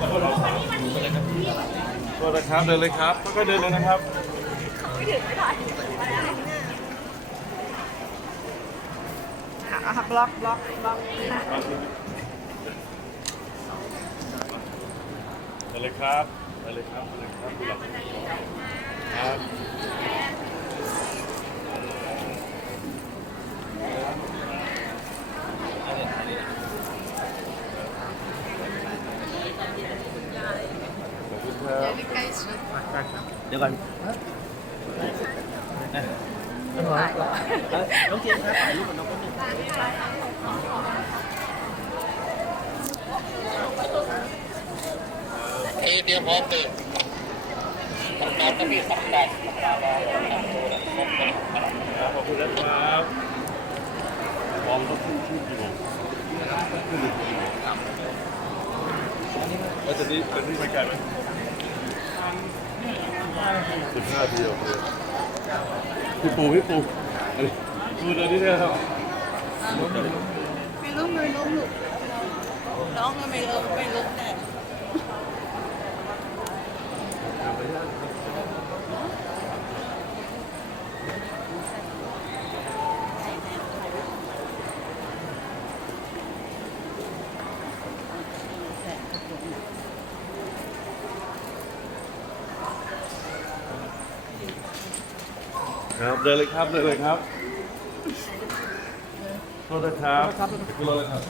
โทษนะครับเดินเลยครับค่อยๆเดินเลยนะครับอะบล็อกบล็อกบล็อกเดินเลยครับเดินเลยครับเดินเลยครับคุณหลับครับขอบคุณครับ เดี๋ยวก่อนน้องเจมส์ครับถ่ายรูปกับน้องคนหนึ่งเอเดียวพร้อมเปิดน้องก็มีสามได้ขอบคุณนะครับพร้อมต้องขึ้นขึ้นกี่โมงแล้วจะนี้จะนี้ไปไกลไหม สิบห้าทีโอเคพี่ปูพี่ปูอันนี้ดูเดินนี่นะครับไม่ล้มไม่ล้มลูกน้องก็ไม่ล้มไม่ล้มแน่ ครับเดินเลยครับเดินเลยครับโทษนะครับขึ้นรถเลยครับ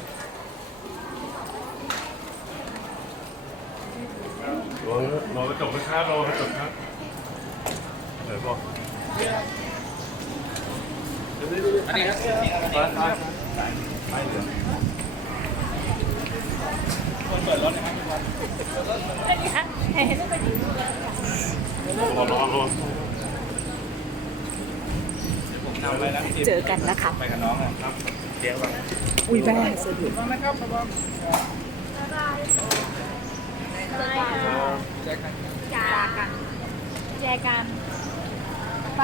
รอรอกระจกนะครับรอกระจกครับเดี๋ยวบอกอันนี้ครับไปไปไปเดี๋ยวคนเปิดรถนะครับรอรอรอผมทำอะไรนะ เจอกันนะคะไปกับน้องนะครับเดี๋ยวก่อนอุ้ยแม่สะดุดนะครับระวังแจ็คกันแจกันแจกันไป